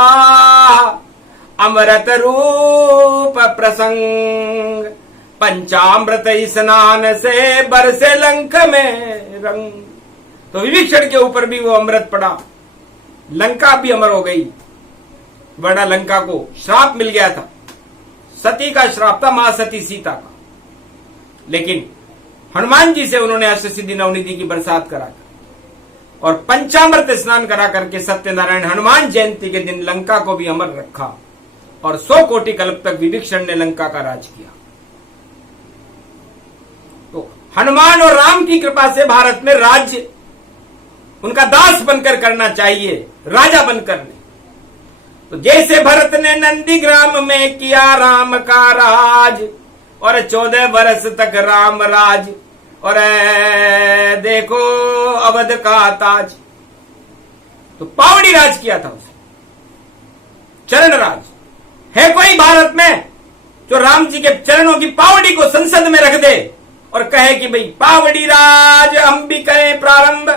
अमृत रूप प्रसंग, पंचामृत स्नान से बरसे लंक में रंग। तो विभीषण के ऊपर भी वो अमृत पड़ा, लंका भी अमर हो गई, वरना लंका को श्राप मिल गया था, सती का श्राप था, मां सती सीता का। लेकिन हनुमान जी से उन्होंने अष्टसिद्धि नवनिधि की बरसात करा और पंचामृत स्नान करा करके सत्यनारायण हनुमान जयंती के दिन लंका को भी अमर रखा, और 100 कोटि कल्प तक विभीषण ने लंका का राज किया। तो हनुमान और राम की कृपा से भारत में राज्य उनका दास बनकर करना चाहिए, राजा बनकर नहीं। तो जैसे भरत ने नंदीग्राम में किया राम का राज, और 14 वर्ष तक राम राज, और देखो अवध का ताज। तो पावड़ी राज किया था उसने, चरण राज। है कोई भारत में जो राम जी के चरणों की पावड़ी को संसद में रख दे और कहे कि भाई पावड़ी राज हम भी करें प्रारंभ,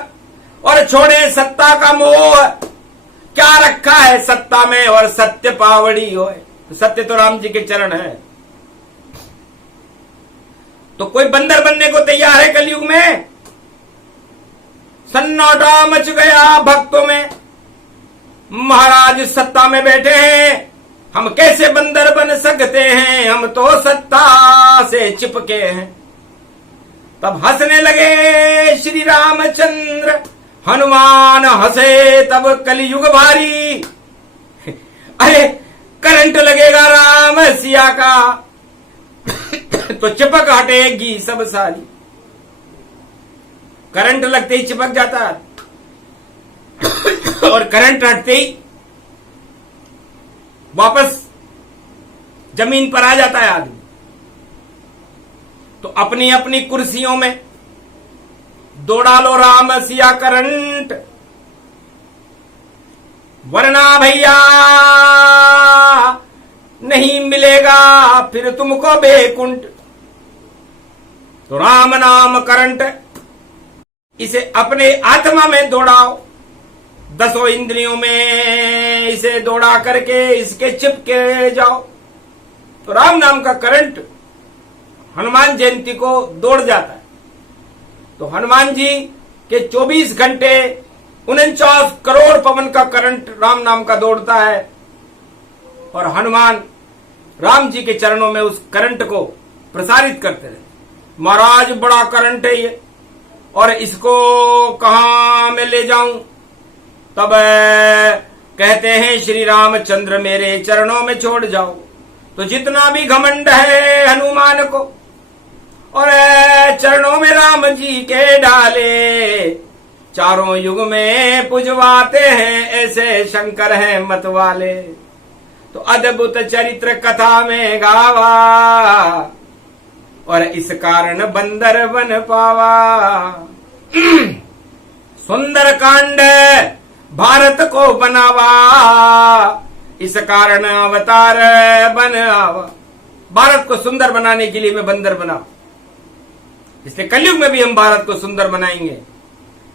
और छोड़े सत्ता का मोह, क्या रखा है सत्ता में, और सत्य पावड़ी हो। तो सत्य तो राम जी के चरण है। तो कोई बंदर बनने को तैयार है कलयुग में? सन्नाटा मच गया भक्तों में, महाराज सत्ता में बैठे हैं, हम कैसे बंदर बन सकते हैं, हम तो सत्ता से चिपके हैं। तब हंसने लगे श्री रामचंद्र, हनुमान हंसे तब कलयुग भारी। अरे करंट लगेगा राम सिया का, तो चिपक हटेगी सब सारी। करंट लगते ही चिपक जाता है, और करंट हटते ही वापस जमीन पर आ जाता है आदमी। तो अपनी अपनी कुर्सियों में दौड़ा लो राम सिया करंट, वरना भैया नहीं मिलेगा फिर तुमको बेकुंठ। तो राम नाम करंट, इसे अपने आत्मा में दौड़ाओ, 10 इंद्रियों में इसे दौड़ा करके इसके चिपके जाओ। तो राम नाम का करंट हनुमान जयंती को दौड़ जाता है। तो हनुमान जी के 24 घंटे 49 करोड़ पवन का करंट राम नाम का दौड़ता है, और हनुमान राम जी के चरणों में उस करंट को प्रसारित करते रहे। महाराज बड़ा करंट है ये, और इसको कहां मैं ले जाऊं? तब कहते हैं श्री रामचंद्र मेरे चरणों में छोड़ जाओ। तो जितना भी घमंड है हनुमान को, और चरणों में राम जी के डाले, चारों युग में पुजवाते हैं ऐसे शंकर हैं मत वाले। तो अद्भुत चरित्र कथा में गावा, और इस कारण बंदर बन पावा। सुंदर कांड भारत को बनावा, इस कारण अवतार बन आवा। भारत को सुंदर बनाने के लिए मैं बंदर बना, इसलिए कलयुग में भी हम भारत को सुंदर बनाएंगे,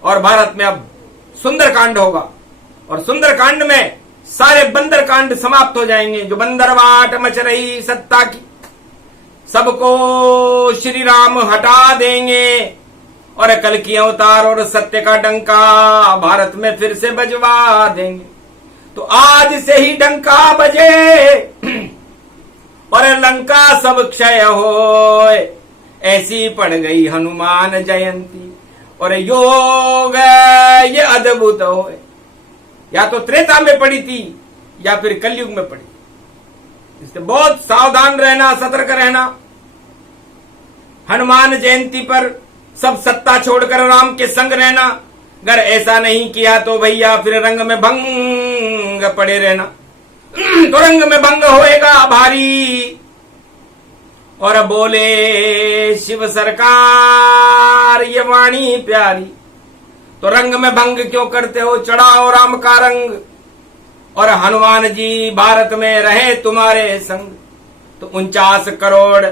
और भारत में अब सुंदर कांड होगा, और सुंदर कांड में सारे बंदर कांड समाप्त हो जाएंगे। जो बंदरवाट मच रही सत्ता की, सबको श्री राम हटा देंगे, और कल की अवतार और सत्य का डंका भारत में फिर से बजवा देंगे। तो आज से ही डंका बजे, और लंका सब क्षय होए, ऐसी पड़ गई हनुमान जयंती। और योग ये अद्भुत होए, या तो त्रेता में पड़ी थी या फिर कलयुग में पड़ी। इससे बहुत सावधान रहना, सतर्क रहना। हनुमान जयंती पर सब सत्ता छोड़कर राम के संग रहना। अगर ऐसा नहीं किया तो भैया फिर रंग में भंग पड़े रहना। तो रंग में भंग होएगा भारी। और बोले शिव सरकार ये वाणी प्यारी। तो रंग में भंग क्यों करते हो, चढ़ाओ राम का रंग, और हनुमान जी भारत में रहे तुम्हारे संग। तो 49 करोड़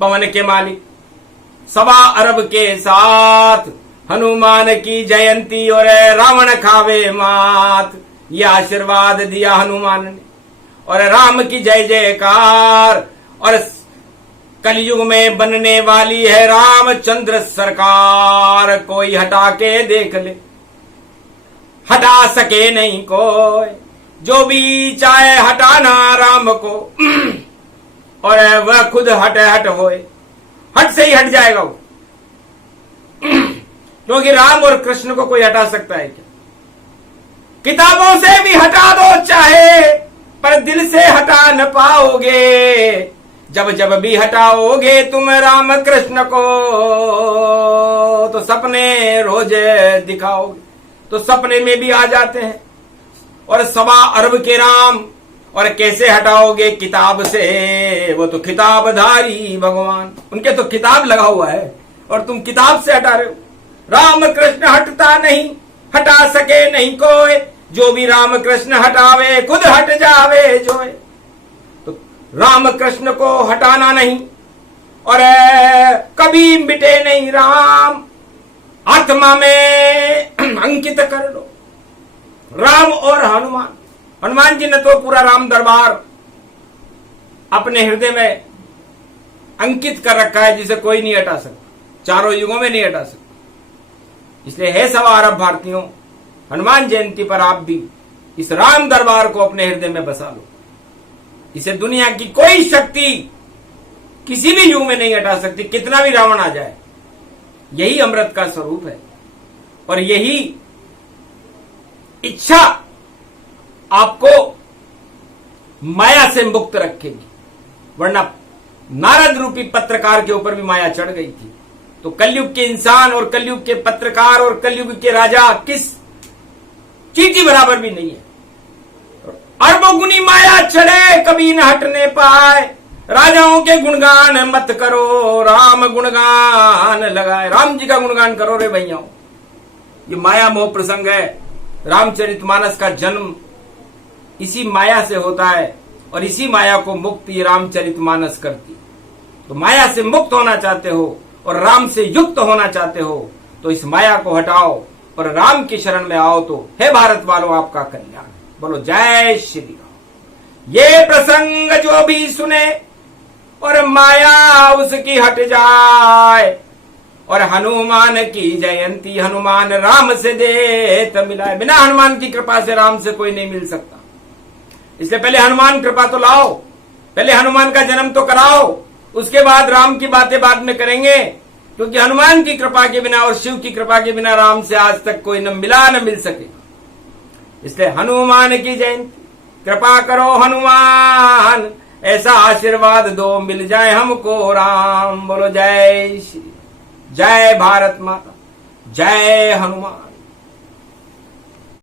पवन के मालिक 1.25 अरब के साथ हनुमान की जयंती और रावण खावे मात, ये आशीर्वाद दिया हनुमान ने। और राम की जय जयकार। और कलयुग में बनने वाली है रामचंद्र सरकार, कोई हटा के देख ले, हटा सके नहीं कोई, जो भी चाहे हटाना राम को और वह खुद हट होए, हट से ही हट जाएगा वो। क्योंकि राम और कृष्ण को कोई हटा सकता है क्या? किताबों से भी हटा दो चाहे, पर दिल से हटा न पाओगे। जब जब भी हटाओगे तुम राम कृष्ण को, तो सपने रोज दिखाओगे, तो सपने में भी आ जाते हैं। और 1.25 अरब के राम, और कैसे हटाओगे? किताब से। वो तो किताबधारी भगवान, उनके तो किताब लगा हुआ है और तुम किताब से हटा रहे हो। राम कृष्ण हटता नहीं, हटा सके नहीं कोई, जो भी राम कृष्ण हटावे खुद हट जावे जोए। तो राम कृष्ण को हटाना नहीं और कभी मिटे नहीं राम, आत्मा में अंकित कर लो। राम और हनुमान, हनुमान जी ने तो पूरा राम दरबार अपने हृदय में अंकित कर रखा है, जिसे कोई नहीं हटा सकता, चारों युगों में नहीं हटा सकता। इसलिए है 1.25 अरब भारतीयों, हनुमान जयंती पर आप भी इस राम दरबार को अपने हृदय में बसा लो। इसे दुनिया की कोई शक्ति किसी भी युग में नहीं हटा सकती, कितना भी रावण आ जाए। यही अमृत का स्वरूप है और यही इच्छा आपको माया से मुक्त रखेगी। वरना नारद रूपी पत्रकार के ऊपर भी माया चढ़ गई थी। तो कलयुग के इंसान और कलयुग के पत्रकार और कलयुग के राजा किस चींटी बराबर भी नहीं है। अरबों गुनी माया चढ़े कभी न हटने पाए, राजाओं के गुणगान मत करो, राम गुणगान लगाए। राम जी का गुणगान करो रे भैयाओं। ये माया मोह प्रसंग है। रामचरितमानस का जन्म इसी माया से होता है और इसी माया को मुक्ति रामचरितमानस करती। तो माया से मुक्त होना चाहते हो और राम से युक्त होना चाहते हो, तो इस माया को हटाओ और राम की शरण में आओ, तो हे भारत वालों आपका कल्याण। बोलो जय श्री राम। ये प्रसंग जो भी सुने और माया उसकी हट जाए, और हनुमान की जयंती हनुमान राम से देत मिलाए। बिना हनुमान की कृपा से राम से कोई नहीं मिल सकता। इसलिए पहले हनुमान कृपा तो लाओ, पहले हनुमान का जन्म तो कराओ, उसके बाद राम की बातें बाद में करेंगे। क्योंकि हनुमान की कृपा के बिना और शिव की कृपा के बिना राम से आज तक कोई न मिला न मिल सके। इसलिए हनुमान की जयंती, कृपा करो हनुमान, ऐसा आशीर्वाद दो मिल जाए हमको राम। बोलो जय श्री, जय भारत माता, जय हनुमान।